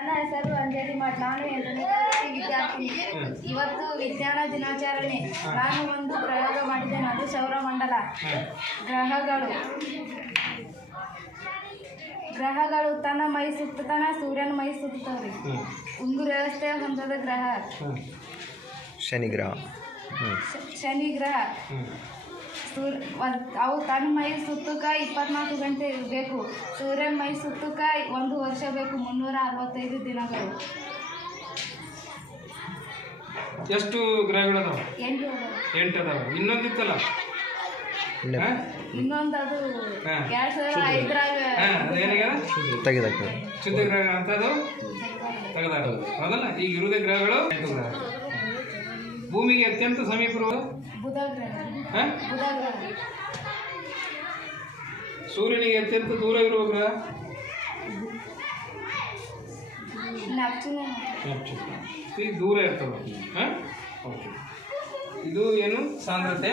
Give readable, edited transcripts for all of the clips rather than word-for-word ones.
ನನ್ನ ಹೆಸರು ಅಂಜಲಿ ಮಠ್. ನಾನು 8ನೇ ತರಗತಿ ವಿದ್ಯಾರ್ಥಿನಿ. ಇವತ್ತು ವಿಜ್ಞಾನ ದಿನಾಚರಣೆ. ನಾನು ಒಂದು ಪ್ರಯೋಗ ಮಾಡಿದ್ದೇನೆ, ಅದು ಸೌರಮಂಡಲ. ಗ್ರಹಗಳು ತನ್ನ ಮೈ ಸುತ್ತತಾನ ಸೂರ್ಯನ ಮೈ ಸುತ್ತವ್ರಿ. ಉಂಗುರ ವ್ಯವಸ್ಥೆ ಹೊಂದದ ಗ್ರಹ ಶನಿ ಗ್ರಹ. ಅವು ತನ್ನ ಮೈ ಸುತ್ತಕ್ಕ 24 ಗಂಟೆ ಬೇಕು. ಸೂರ್ಯನ ಮೈ ಸುತ್ತಕ್ಕ 1 ವರ್ಷ ಬೇಕು, 365 ದಿನಗಳು. ಎಷ್ಟು ಗ್ರಹಗಳದಾವ? 8 ಅದಾವ. ಇನ್ನೊಂದಿತ್ತಲ್ಲ, ಇನ್ನೊಂದು ಅದು 2005ರಾಗ ಶುದ್ಧ ಗ್ರಹ ಅಂತದು ತೆಗೆದಾಡೋದು ಹೌದಲ್ಲ. ಈಗ ಇರುವುದೇ ಗ್ರಹಗಳು 8 ಗ್ರಹ. ಭೂಮಿಗೆ ಅತ್ಯಂತ ಸಮೀಪವಿರುವುದು ಬುಧ ಗ್ರಹ. ಸೂರ್ಯನಿಗೆ ಅತ್ಯಂತ ದೂರ ಇರುವ ಗ್ರಹ ಈಗ ದೂರ ಇರ್ತದೆ. ಓಕೆ, ಇದು ಏನು ಸಾಂದ್ರತೆ?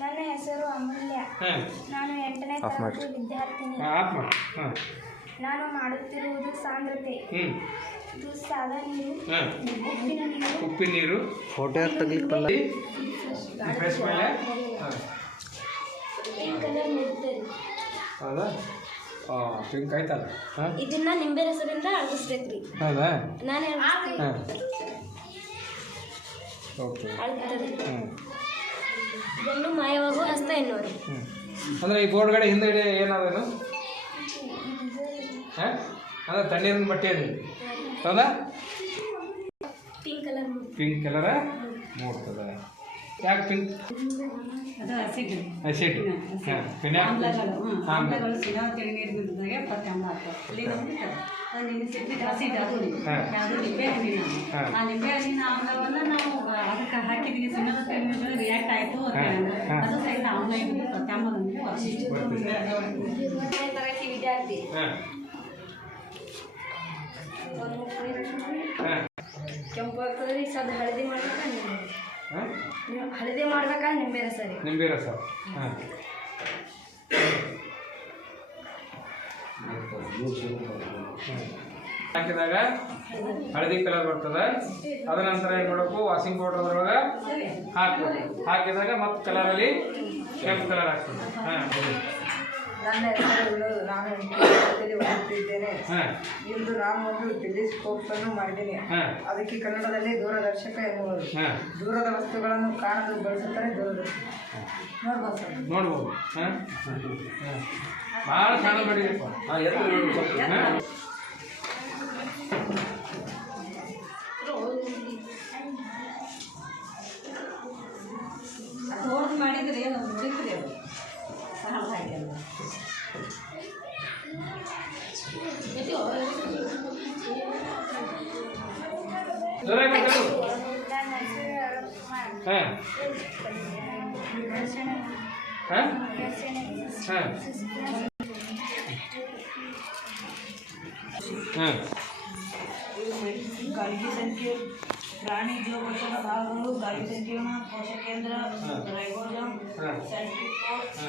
ನನ್ನ ಹೆಸರು ಅಮೂಲ್ಯ. ನಾನು 8ನೇ ತರಗತಿ ವಿದ್ಯಾರ್ಥಿನಿ. ನಾನು ಮಾಡುತ್ತಿರುವುದು ಸಾಂದ್ರತೆ. ಇದು ಸಾದಾ ನೀರು, ಉಪ್ಪಿನ ನೀರು. ಫೋಟೋ ತೆಗಿಲಿಕ್ಕೆ ಫ್ರೆಶ್ ಮೇಲೆ ಪಿಂಕ್ ಕಲರ್ ನೀಡುತ್ತದೆ. ಹೌದಾ? ಪಿಂಕ್ ಆಯ್ತಲ್ಲ. ಇದನ್ನ ನಿಂಬೆ ರಸದಿಂದ ಅಳಗಿಸ್ಬೇಕ್ರಿ. ಹೌದಾ? ನಾನು ಓಕೆ. ಇದನ್ನು ಮಾಯವಾಗುವ ಹಸ್ತ ಎನ್ನುವರು. ಅಂದರೆ ಈ ಬೋರ್ಡ್ಗಡೆ ಹಿಂದೆಗಡೆ ಏನಾದೇನು? ಅಂದರೆ ತಣ್ಣೀರಿನ ಬಟ್ಟೆ ಅದು. ಹೌದಾ? Pink colour ಮೂಡ್ತದ. ಯಾಕೆ ಪಿಂಕ್? ಅಸಿಡ್. ನಿಂಬೆ ಹಣ್ಣಿನ ಆಮ್ಲವನ್ನು ನಾವು ಅದಕ್ಕೆ ಹಾಕಿದ್ವಿ. ಸುಣ್ಣದ ರಿಯಾಕ್ಟ್ ಆಯಿತು, ಅದು ಸಹಿತ ಆಮ್ಲ ಇದ್ದು ಪ್ರತ್ಯಾಮ್ಲದೊಂದಿಗೆ ತರಗತಿ ವಿದ್ಯಾರ್ಥಿ. ಕೆಂಪು ಆಗ್ತದ್ರಿ, ಸದ್ ಹಳದಿ ಮಾಡ್ಬೇಕಾ ನಿಂಬೆ ರಸ ರೀ. ನಿಂಬೆ ರಸ ಹಾಕಿದಾಗ ಹಳದಿ ಕಲರ್ ಬರ್ತದೆ. ಅದ ನಂತರ ಏನು ಮಾಡಬೇಕು, ವಾಷಿಂಗ್ ಪೌಡರ್ ಅದ್ರೊಳಗೆ ಹಾಕಿದಾಗ ಮತ್ತೆ ಕಲರಲ್ಲಿ ಕೆಂಪು ಕಲರ್ ಆಗ್ತದೆ. ನನ್ನ ಹೆಸರುಗಳು, ನಾನು ಓದುತ್ತಿದ್ದೇನೆ. ಇಂದು ನಾನು ಒಂದು ಟೆಲಿಸ್ಕೋಪ್ ಅನ್ನು ಮಾಡಿದ್ದೇನೆ. ಅದಕ್ಕೆ ಕನ್ನಡದಲ್ಲಿ ದೂರದರ್ಶಕ ಎನ್ನುವುದು. ದೂರದ ವಸ್ತುಗಳನ್ನು ಕಾಣಲು ಬಳಸುತ್ತಾರೆ. ದೂರದರ್ಶಕ ನೋಡ್ಬೋದು. ಭಾಳ ಸಣ್ಣ ಬಡಿಯಪ್ಪ. ಮಾಡಿದ್ರೆ ಏನು ನೋಡಿದ್ರಿ ಅದು ಸಹ ಹಾಕಲ್ಲ. ಗಾಳಿಗೆ ಸಂಖ್ಯೆ ಪ್ರಾಣಿ ಜೀವಕೋಶದ ಭಾಗಗಳು. ಗಾಳಿ ಸಂಕೀರ್ಣ, ಕೋಶ ಕೇಂದ್ರ, ರೈಬೋಸೋಮ್,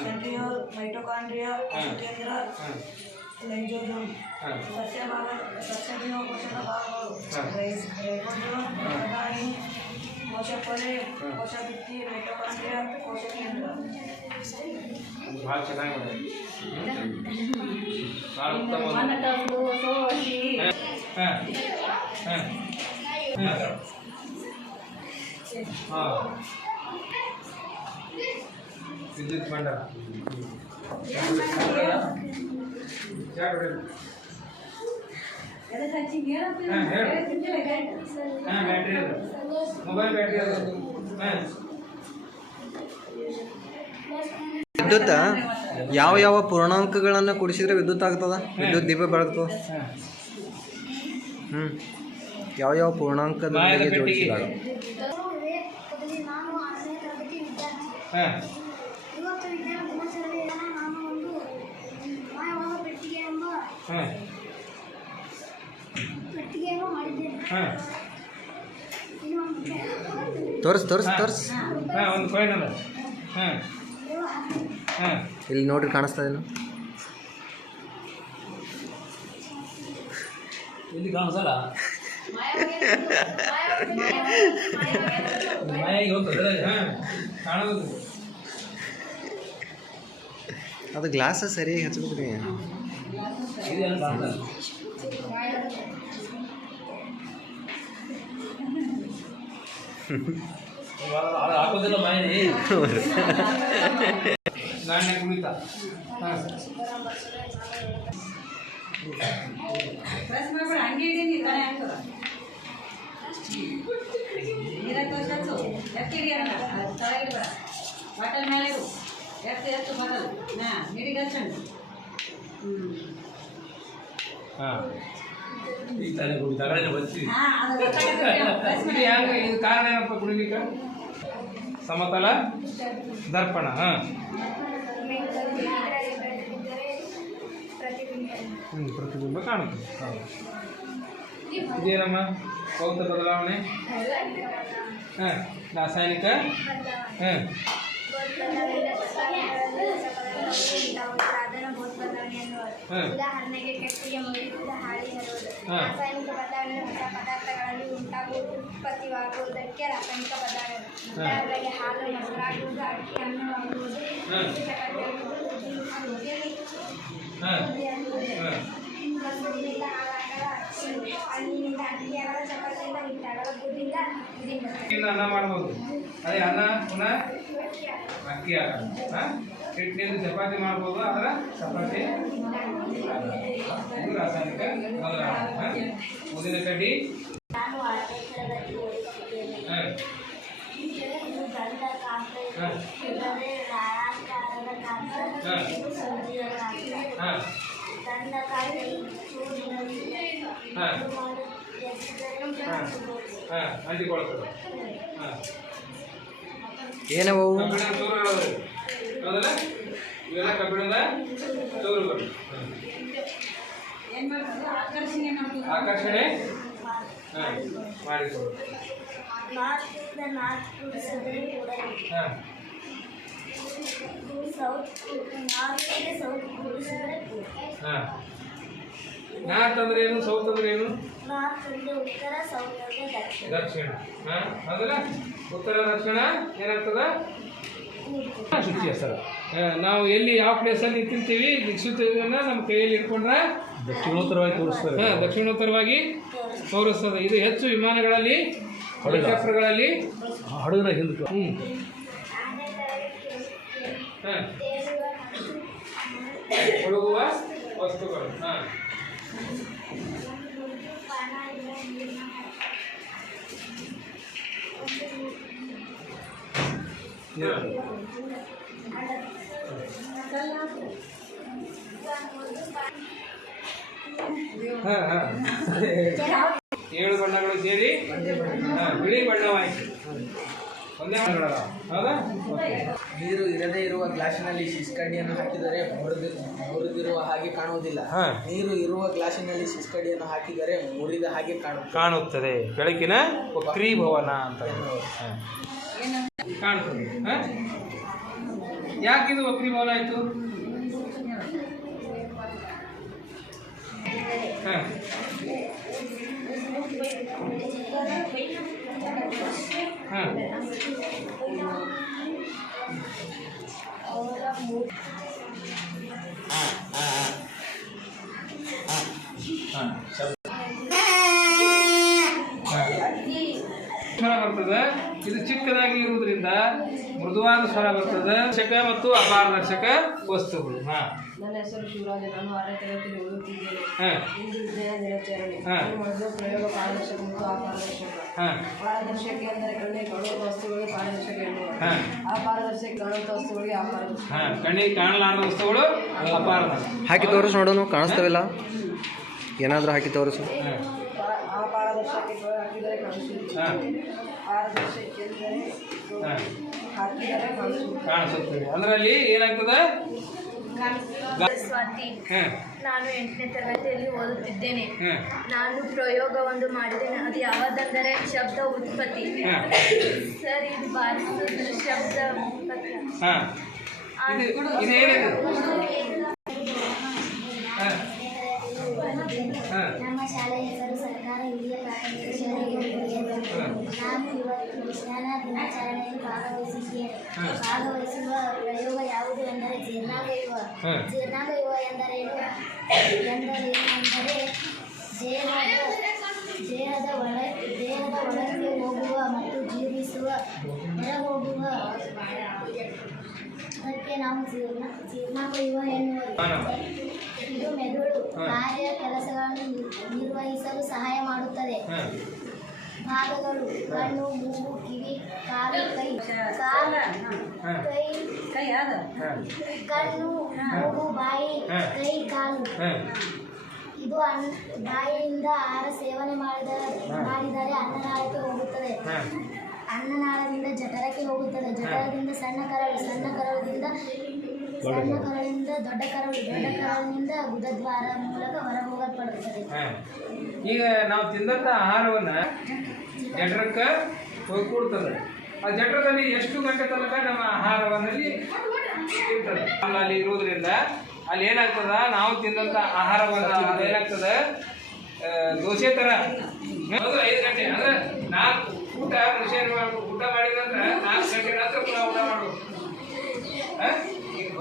ಸೆಂಟ್ರಿಯೋಲ್, ಮೈಟೊಕಾಂಡ್ರಿಯಾ, ಕೋಶ ಕೇಂದ್ರ, ಲೈಸೋಸೋಮ್. ಸಸ್ಯ ಜೀವಕೋಶದ ಭಾಗಗಳು. ರೈಬೋಸೋಮ್, ಪ್ರಧಾನಿ, ಕೋಶ ಕೊಲೆ, ಕೋಶ ಭಿತ್ತಿ, ಮೈಟೊಕಾಂಡ್ರಿಯಾ, ಕೋಶ ಕೇಂದ್ರ. ಭಾಳ ಚೆನ್ನಾಗಿ ವಿದ್ಯುತ್ ಮಂಡಲ. ಬ್ಯಾಟ್ರಿ ಅದು, ಮೊಬೈಲ್ ಬ್ಯಾಟ್ರಿ ಅದು. ವಿದ್ಯುತ್ ಯಾವ ಯಾವ ಪೂರ್ಣಾಂಕಗಳನ್ನು ಕೂಡಿಸಿದ್ರೆ ವಿದ್ಯುತ್ ಆಗ್ತದ? ವಿದ್ಯುತ್ ದೀಪ ಬೆಳಗ್ತದ. ಯಾವ ಪೂರ್ಣಾಂಕದೊಂದಿಗೆ ಜೋಡಿಸಿದಾಗ? ತೋರ್ಸ್ ಒಂದು ಕಾಯಿನ್ ಅಲ್ಲ. ಇಲ್ಲಿ ನೋಡ್ರಿ, ಕಾಣಿಸ್ತಾ ಇದೆಯಾ? ಇಲ್ಲಿ ಕಾಣಿಸಲ್ಲ ಮಾಯಾಗಿ ಹೋಗ್ತದೆ ಕಾಣೋದು ಅದು ಗ್ಲಾಸ್ ಸರಿಯಾಗಿ ಹಚ್ಬೇಕ್ರಿ. ಇದೇನು ಕಾಣಲ್ಲ ಹಾಕೋದಿಲ್ಲ ಮಾಯನಿ ನಾಣ್ಯ ಕುಣಿತ. ಹಾಂ ಪ್ರೆಸ್ ಮಾಡ್ಬೇಡ, ಹಂಗೆ ಇಡೀನಿ ತಾನೇ ಆಗ್ತದ. ನೀರಾಗ ತೋರ್ಸು ಎತ್ತಿಡಿ ಅಲ್ಲ, ತಳ ಇಡಬೇಡ, ಬಾಟಲ್ ಮೇಲೆ ಇಡು, ಎತ್ತು ಬಾಟಲ್ ಹಿಡಿಗೆ ಹಚ್ಚಂಡು. ಹಾಂ ಈಗ ತಾನೇ ತಗಡೆ ಬರ್ತೀವಿ. ಹಾಂ, ಅದು ಗೊತ್ತಾಗುತ್ತೆ. ಪ್ರೆಸ್ ಇದು ಹೆಂಗೆ ಇದು ಕಾರಣ ಏನಪ್ಪ ಕುಡಿಲಿಕ್ಕೆ? ಸಮತಲ ದರ್ಪಣ. ಹಾಂ ಪ್ರತಿಬಿಂಬ ಕಾಣುತ್ತದೆ. ಹೌದು. ಇದೇನಮ್ಮ ಭೌತ ಬದಲಾವಣೆ? ಹಾಂ ರಾಸಾಯನಿಕ. ಹಾಂ ಉದಾಹರಣೆಗೆ ಕೆಟ್ಟಿಗೆ ಮುರಿಯುವುದು, ಹಾಳಿ ಹರುವುದು. ರಾಸಾಯನಿಕ ಬದಲಾವಣೆ ಹೊಸ ಪದಾರ್ಥಗಳಲ್ಲಿ ಉಂಟಾಗುವುದು, ಉತ್ಪತ್ತಿಯಾಗುವುದಕ್ಕೆ ರಾಸಾಯನಿಕ ಬದಲಾವಣೆ. ಉದಾಹರಣೆಗೆ ಹಾಲು ಮೊಸರಾಗುವುದು, ಅಕ್ಕಿ ಅನ್ನವಾಗುವುದು, ಮೊಸರಿನಿಂದ ಹಾಲಾಗಲು, ಹಣ್ಣಿನಿಂದ ಅಕ್ಕಿಯಾಗಲು, ಚಪಾತಿಯಿಂದ ಹಿಟ್ಟಾಗಲು, ಬೂದಿಯಿಂದ ಅನ್ನ ಮಾಡ್ಬೋದು. ಅದೇ ಅನ್ನ ಪುನಃ ಅಕ್ಕಿ ಆಗಲ್ಲ. ಹಾಂ ಹಿಟ್ಟಿನಿಂದ ಚಪಾತಿ ಮಾಡ್ಬೋದು, ಆದರೆ ಚಪಾತಿ ಇದು ರಾಸಾಯನಿಕ ಬದಲಾವಣೆ. ಉದ್ದಿನ ಕಡ್ಡಿ. ಹಾಂ ಹಾಂ ಹಾಂ ಹಾಂ ಅಂಟಿಕೊಳ್ತದೆ. ಹಾಂ ಏನವು? ಕಬ್ಬಿಣದ ಚೂರುಗಳು ಹೌದಲ್ಲ? ಇವೆಲ್ಲ ಕಬ್ಬಿಣದ ಚೂರುಗಳು. ಏನು ಮಾಡ್ಬೋದು? ಆಕರ್ಷಣೆ ಮಾಡ್ಬೋದು. ಆಕರ್ಷಣೆ ಹಾಂ ಮಾಡಿಕೊಳ್ಳೋದು. ಹಾಂ ಹಾಂ ನಾರ್ತ್ ಅಂದ್ರೆ ಏನು, ಸೌತ್ ಅಂದ್ರೆ ಏನು? ದಕ್ಷಿಣ. ಹಾಂ ಹೌದಲ್ಲ? ಉತ್ತರ ದಕ್ಷಿಣ ಏನಾಗ್ತದ? ಶುಚಿ ಹೆಸರು. ನಾವು ಎಲ್ಲಿ ಯಾವ ಪ್ಲೇಸಲ್ಲಿ ತಿಂತೀವಿ ದಿಕ್ಸೂಚಿಯನ್ನು ನಮ್ಮ ಕೈಯಲ್ಲಿ ಇಟ್ಕೊಂಡ್ರೆ ದಕ್ಷಿಣೋತ್ತರವಾಗಿ ತೋರಿಸ್ತದೆ. ಹಾಂ ದಕ್ಷಿಣೋತ್ತರವಾಗಿ ತೋರಿಸ್ತದೆ. ಇದು ಹೆಚ್ಚು ವಿಮಾನಗಳಲ್ಲಿ, ಹೆಲಿಕಾಪ್ಟರ್ಗಳಲ್ಲಿ ಹಡಗರ ಹಿಂದೆ. ಹ್ಞೂ ಹಾಂ ಹುಡುಗುವ ವಸ್ತುಗಳು. ಹಾಂ ಹಾಂ ಹಾಂ 7 ಬಣ್ಣಗಳು ಸೇರಿ ಬಿಳಿ ಬಣ್ಣವಾಯಿತು. ಒಂದೇ ಬಣ್ಣ ಹೌದಾ? ನೀರು ಇರದೇ ಇರುವ ಗ್ಲಾಸಿನಲ್ಲಿ ಸಿಸ್ಕಡಿಯನ್ನು ಹಾಕಿದರೆ ಮುರಿದಿರುವ ಹಾಗೆ ಕಾಣುವುದಿಲ್ಲ. ನೀರು ಇರುವ ಗ್ಲಾಸಿನಲ್ಲಿ ಸಿಸ್ಕಡಿಯನ್ನು ಹಾಕಿದರೆ ಮುರಿದ ಹಾಗೆ ಕಾಣುತ್ತದೆ. ಬೆಳಕಿನ ವಕ್ರೀಭವನ ಅಂತ ಕಾಣ್ತದೆ. ಯಾಕಿದು ವಕ್ರೀಭವನ ಆಯಿತು? ಹಾಂ ಹಾಂ ಸ್ವರ ಬರ್ತದೆ. ಇದು ಚಿಕ್ಕದಾಗಿ ಇರುವುದರಿಂದ ಮೃದುವಾದ ಸ್ವರ ಬರ್ತದೆ. ದರ್ಶಕ ಮತ್ತು ಅಪಾರದರ್ಶಕ ವಸ್ತುಗಳು. ನನ್ನ ಹೆಸರು ಶಿವರಾಜ, ನಾನು 6ನೇ ತರಗತಿಯಲ್ಲಿ ಓದುತ್ತಿದ್ದೇನೆ. ಇಂದು ವಿಜ್ಞಾನ ದಿನಾಚರಣೆ. ಮೊದಲು ಪ್ರಯೋಗ ಪಾರದರ್ಶಕ ಮತ್ತು ಅಪಾರದರ್ಶಕ. ಪಾರದರ್ಶಕ ಎಂದರೆ ಕಣ್ಣಿಗೆ ಕಾಣುವ ವಸ್ತುಗಳಿಗೆ ಪಾರದರ್ಶಕ ಎನ್ನುವರು. ಅಪಾರದರ್ಶಕ ಕಾಣುವಂಥ ವಸ್ತುಗಳಿಗೆ ಅಪಾರದರ್ಶಕ. ಕಣ್ಣಿಗೆ ಕಾಣಲಾರದ ವಸ್ತುಗಳು ಅಪಾರದರ್ಶಕ. ಹಾಕಿ ತೋರಿಸು ನೋಡೋಣ, ಕಾಣಿಸ್ತವಿಲ್ಲ. ಏನಾದರೂ ಹಾಕಿ ತೋರಿಸು. ಅಪಾರದರ್ಶಕ ಹಾಕಿದರೆ ಕಾಣಿಸುತ್ತದೆ. ಪಾರದರ್ಶಕ ಎಂದರೆ ಹಾಕಿದರೆ ಕಾಣಿಸುತ್ತದೆ. ಅಂದ್ರೆ ಅಲ್ಲಿ ಏನಾಗ್ತದೆ? ಸ್ವಾತಿ, ನಾನು 8ನೇ ತರಗತಿಯಲ್ಲಿ ಓದುತ್ತಿದ್ದೇನೆ. ನಾನು ಪ್ರಯೋಗವೊಂದು ಮಾಡಿದ್ದೇನೆ. ಅದು ಯಾವುದೆಂದರೆ ಶಬ್ದ ಉತ್ಪತ್ತಿ. ಸರ್, ಇದು ಭಾರತದ ಶಬ್ದ ಉತ್ಪತ್ತಿ. ಇದೇನಿದೆ? ಶಾಲೆಯ ಹೆಸರು ಸರ್ಕಾರ ಹಿರಿಯ ಪ್ರಾಥಮಿಕ ಶಾಲೆ ನಾನು ಇವತ್ತು ವಿಜ್ಞಾನ ದಿನಾಚರಣೆಯಲ್ಲಿ ಭಾಗವಹಿಸುವ ಪ್ರಯೋಗ ಯಾವುದು ಎಂದರೆ ಜೀರ್ಣಾಂಗಯುವ ಎಂದರೇನು ಎಂದರೆ ದೇಹದ ಒಳಕ್ಕೆ ಹೋಗುವ ಮತ್ತು ಜೀವಿಸುವ ಹೊರಹೋಗುವ ಅದಕ್ಕೆ ನಾವು ಜೀರ್ಣಾಂಗಯುವ ಎನ್ನುವುದು. ಇದು ಮೆದುಳು ಕಾರ್ಯ ಕೆಲಸಗಳನ್ನು ನಿರ್ವಹಿಸಲು ಸಹಾಯ ಮಾಡುತ್ತದೆ. ಭಾಗಗಳು ಕಣ್ಣು, ಮೂಗು, ಕಿವಿ, ಕಾಲು, ಕೈ ಕಣ್ಣು, ಮೂಗು, ಬಾಯಿ, ಕೈ, ಕಾಲು. ಇದು ಬಾಯಿಯಿಂದ ಆಹಾರ ಸೇವನೆ ಮಾಡಿದರೆ ಅನ್ನನಾಳಕ್ಕೆ ಹೋಗುತ್ತದೆ. ಅನ್ನನಾಳದಿಂದ ಜಠರಕ್ಕೆ ಹೋಗುತ್ತದೆ. ಜಠರದಿಂದ ಸಣ್ಣ ಕರಳಿಂದ ದೊಡ್ಡ ಕರಳಿನಿಂದ ಗುದದ್ವಾರ ಮೂಲಕ ಹೊರಹೋಗಲ್ಪಡುತ್ತದೆ. ಈಗ ನಾವು ತಿಂದಂಥ ಆಹಾರವನ್ನು ಜಠರಕ್ಕೆ ಹೋಗಿ ಕೂಡ್ತದೆ. ಆ ಜಠರದಲ್ಲಿ ಎಷ್ಟು ಗಂಟೆ ತನಕ ನಮ್ಮ ಆಹಾರವನ್ನಲ್ಲಿ ಇರ್ತದೆ. ಅಲ್ಲಿ ಇರೋದ್ರಿಂದ ಅಲ್ಲಿ ಏನಾಗ್ತದ, ನಾವು ತಿಂದಂಥ ಆಹಾರವನ್ನು ಅದೇನಾಗ್ತದೆ ದೋಸೆ ಥರ 5 ಗಂಟೆ ಅಂದರೆ 4 ಊಟ ಮನುಷ್ಯ ಊಟ ಮಾಡಿದಂದ್ರೆ 4 ಗಂಟೆ ನಂತರ ಪುನಃ ಊಟ ಮಾಡಬೇಕು.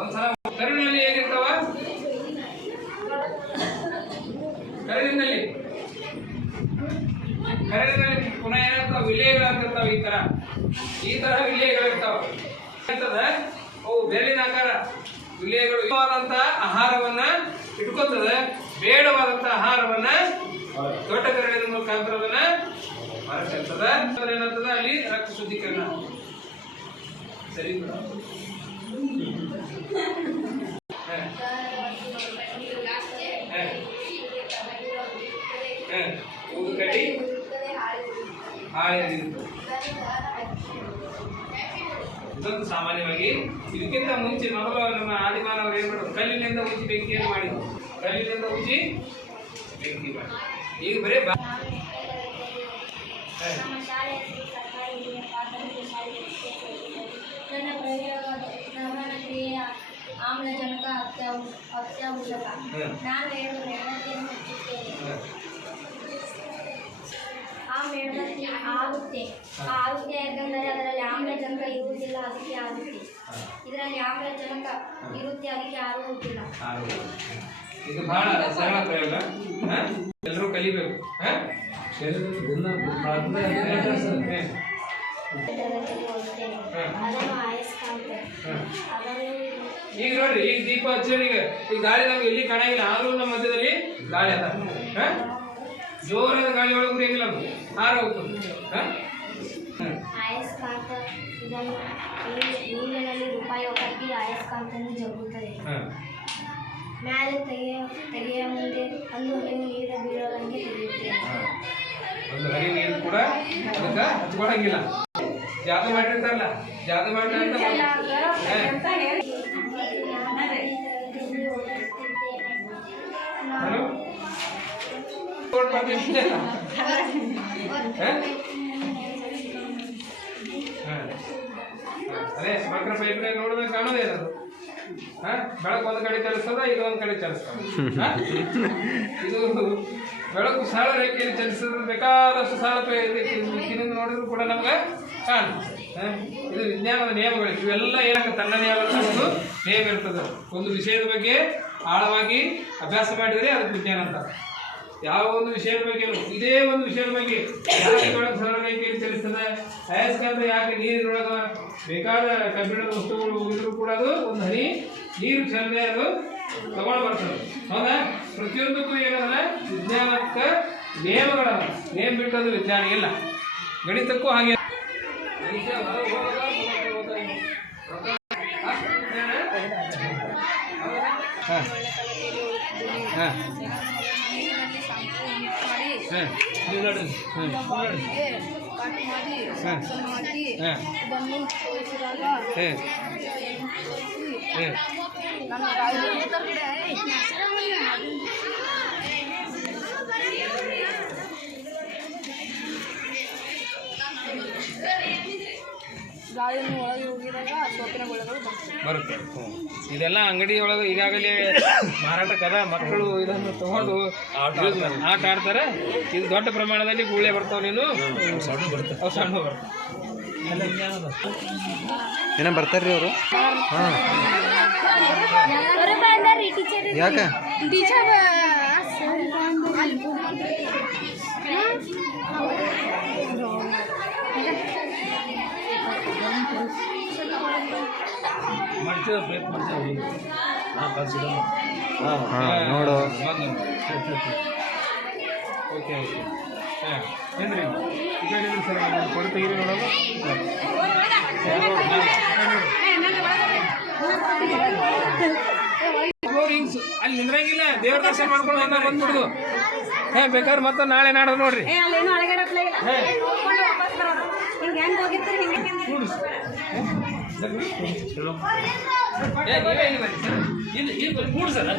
ಒಂದ್ಸಲ ಕರುಳಿನಲ್ಲಿ ಏನಿರ್ತಾವ, ಕರಳಿನಲ್ಲಿ ಪುನಃ ಏನಾಗ್ತಾವ ವಿಲೇಯಗಳಾಗ್ತಿರ್ತಾವೆ. ಈ ಥರ ವಿಲೇಯಗಳಿರ್ತಾವೆ. ಅವು ಬೆರಳಿನ ಆಕಾರ ವಿಲೇಯಗಳು. ಇಷ್ಟವಾದಂಥ ಆಹಾರವನ್ನ ಇಟ್ಕೊತದೆ, ಬೇಡವಾದಂಥ ಆಹಾರವನ್ನ ದೊಡ್ಡ ಕರಳಿನ ಮುಖಾಂತರವನ್ನ ಹೊರತರ್ತದೆ. ಏನಾಗ್ತದೆ, ಅಲ್ಲಿ ರಕ್ತ ಶುದ್ಧೀಕರಣ ಸರಿ. ಕಡ್ಡಿ ಇದೊಂದು ಸಾಮಾನ್ಯವಾಗಿ. ಇದಕ್ಕಿಂತ ಮುಂಚೆ ಮೊದಲು ನಮ್ಮ ಆದಿಮಾನವರು ಏನು ಮಾಡೋದು, ಕಲ್ಲಿನಿಂದ ಉಜ್ಜಿ ಬೆಂಕಿಯನ್ನು ಮಾಡಿದ್ರು. ಕಲ್ಲಿನಿಂದ ಉಜ್ಜಿ ಬೆಂಕಿ ಮಾಡಿ. ಈಗ ಬರೀ ನನ್ನ ಪ್ರಯೋಗ ಕ್ರಿಯೆಯ ಆಮ್ಲಜನಕ ಅತ್ಯವಶ್ಯಕ. ನಾನು 7 ಮೆಣಬತ್ತಿಯನ್ನು ಹಚ್ಚುತ್ತೇನೆ. ಆ ಮೆಣಬತ್ತಿ ಆಗುತ್ತೆ ಯಾಕೆಂದರೆ ಅದರಲ್ಲಿ ಆಮ್ಲಜನಕ ಇರುವುದಿಲ್ಲ, ಅದಕ್ಕೆ ಆಗುತ್ತೆ. ಇದರಲ್ಲಿ ಆಮ್ಲಜನಕ ಇರುತ್ತೆ, ಅದಕ್ಕೆ ಆಗುವುದಿಲ್ಲ. ಇದು ಬಹಳ ಸರಳ ಪ್ರಯೋಗ, ಎಲ್ಲರೂ ಕಲಿಬೇಕು. ಈಗ ನೋಡ್ರಿ, ಈಗ ದೀಪ ಹಚ್ಚೋರಿಗೆ ಈಗ ಗಾಳಿ ನಮ್ಗೆ ಎಲ್ಲಿ ಕಾಣಂಗಿಲ್ಲ, ಆದ್ರೂ ನಮ್ಮ ಮಧ್ಯದಲ್ಲಿ ಗಾಳಿ ಅದ. ಜೋರಾದ ಗಾಳಿ ಒಳಗೆ ಉರಿಯಂಗಿಲ್ಲ, ನಮ್ಗೆ ಹಾರ ಹೋಗ್ತದೆ. ಅಯಸ್ಕಾಂತ ಇದನ್ನು ನೀರಿನಲ್ಲಿ ಉಪಯೋಗಕ್ಕೆ ಅಯಸ್ಕಾಂತವನ್ನು ಜಗ್ಗುತ್ತದೆ. ಮೇಲೆ ತೆಗೆಯ ಮುಂದೆ ಒಂದು ಹನಿ ನೀರು ಬೀಳೋದಂಗೆ ತೆಗೆಯುತ್ತೇನೆ. ಒಂದು ಹನಿ ನೀರು ಕೂಡ ಅದಕ್ಕೆ ಹಚ್ಕೊಳಂಗಿಲ್ಲ. ಜಾದು ಮಾಡಿರ್ತಾರಲ್ಲ, ಜಾದು ಮಾಡಿರ್ತಾರೆ. ಅದೇ ಮಕ್ರ ಪೈಪ್ ನೋಡಿದ್ರೆ ಕಾಣೋದೇ ಅದು. ಬೆಳಕು ಒಂದು ಕಡೆ ಚಲಿಸ್ತದ, ಇದು ಒಂದು ಕಡೆ ಚಲಿಸ್ತದ. ಇದು ಬೆಳಕು ಸರಳ ರೇಖೆಯಲ್ಲಿ ಚಲಿಸಿದ್ರೆ ಬೇಕಾದಷ್ಟು ಸರಳ ದಿಕ್ಕಿನಿಂದ ನೋಡಿದ್ರು ಕೂಡ ನಮ್ಗೆ ಕಾಣುತ್ತೆ. ಇದು ವಿಜ್ಞಾನದ ನಿಯಮಗಳು. ಇವೆಲ್ಲ ಏನಕ್ಕೆ ತನ್ನದೇ ಆದಂಥ ಒಂದು ನಿಯಮ ಇರ್ತದೆ. ಒಂದು ವಿಷಯದ ಬಗ್ಗೆ ಆಳವಾಗಿ ಅಭ್ಯಾಸ ಮಾಡಿದರೆ ಅದಕ್ಕೆ ವಿಜ್ಞಾನ ಅಂತ. ಯಾವ ಒಂದು ವಿಷಯದ ಬಗ್ಗೆ, ಇದೇ ಒಂದು ವಿಷಯದ ಬಗ್ಗೆ ಯಾಕೆ ಒಳಗೆ ಸರಳ ರೇಖೆಯಲ್ಲಿ ಚಲಿಸ್ತದೆ, ಅಯಸ್ಕಾಂತ ಯಾಕೆ ನೀರಿನೊಳಗೆ ಬೇಕಾದ ಕಬ್ಬಿಣದ ವಸ್ತುಗಳು ಇದ್ರೂ ಕೂಡ ಅದು ಒಂದು ಹನಿ ನೀರು ಚೆಲ್ಲದೆ ಅದು ತಗೊಂಡು ಬರ್ತದೆ. ಹೌದಾ? ಪ್ರತಿಯೊಂದಕ್ಕೂ ಏನಂದ್ರೆ ವಿಜ್ಞಾನಕ್ಕೆ ನಿಯಮಗಳ ನೇಮ್ ಬಿಟ್ಟದು ವಿಜ್ಞಾನ ಇಲ್ಲ. ಗಣಿತಕ್ಕೂ ಹಾಗೆ. ಗಾಳಿಯನ್ನು ಒಳಗೆ ಹೋಗಿದಾಗ ಸೋಪಿನ ಗುಳ್ಳೆಗಳು ಬರುತ್ತೆ ಇದೆಲ್ಲ ಅಂಗಡಿಯೊಳಗೆ ಈಗಾಗಲೇ ಮಾರಾಟಕ್ಕದ ಮಕ್ಕಳು ಇದನ್ನು ತಗೊಂಡು ಆಟ ಆಡ್ತಾರೆ. ಇದು ದೊಡ್ಡ ಪ್ರಮಾಣದಲ್ಲಿ ಗುಳ್ಳೆ ಬರ್ತಾವೆ. ನೀನು ಅವು ಸಣ್ಣ ಬರ್ತಾವೆ. ಏನೋ ಬರ್ತಾರ್ರಿ ಅವರು? ಹಾಂ, ಯಾಕೆ? ಮಾಡ್ತೀವಿ ಪ್ರಯತ್ನ ಮಾಡ್ತೀವಿ. ಹಾಂ, ನೋಡು. Okay okay. ಹಾಂ ಏನ್ರಿ ಈ ಕಡೆ ಸರ್ ಕೊಡು ತೆಗೀರಿ ನೋಡೋದು. ಅಲ್ಲಿ ನಿಂದ್ರಂಗಿಲ್ಲ, ದೇವ್ರ ದರ್ಶನ ಮಾಡ್ಕೊಂಡು ಹಂಗ ಬಂದ್ಬಿಡುದು. ಬೇಕಾದ್ರೆ ಮತ್ತೆ ನಾಳೆ ನಾಡೋದು ನೋಡ್ರಿ. ಅಲ್ಲೇನು ಅಳಗಾಡಪ್ಲೇ ಇಲ್ಲ. ಹಿಂಗೆ ಹೆಂಗೆ ಹೋಗಿರ್ತೀರಿ ಹಿಂಗೆ ನೀವೇ ಇಲ್ಲಿ ಬನ್ನಿ ಸರ್. ಇಲ್ಲಿ ಕೂಡ್ಸಲ್ಲ.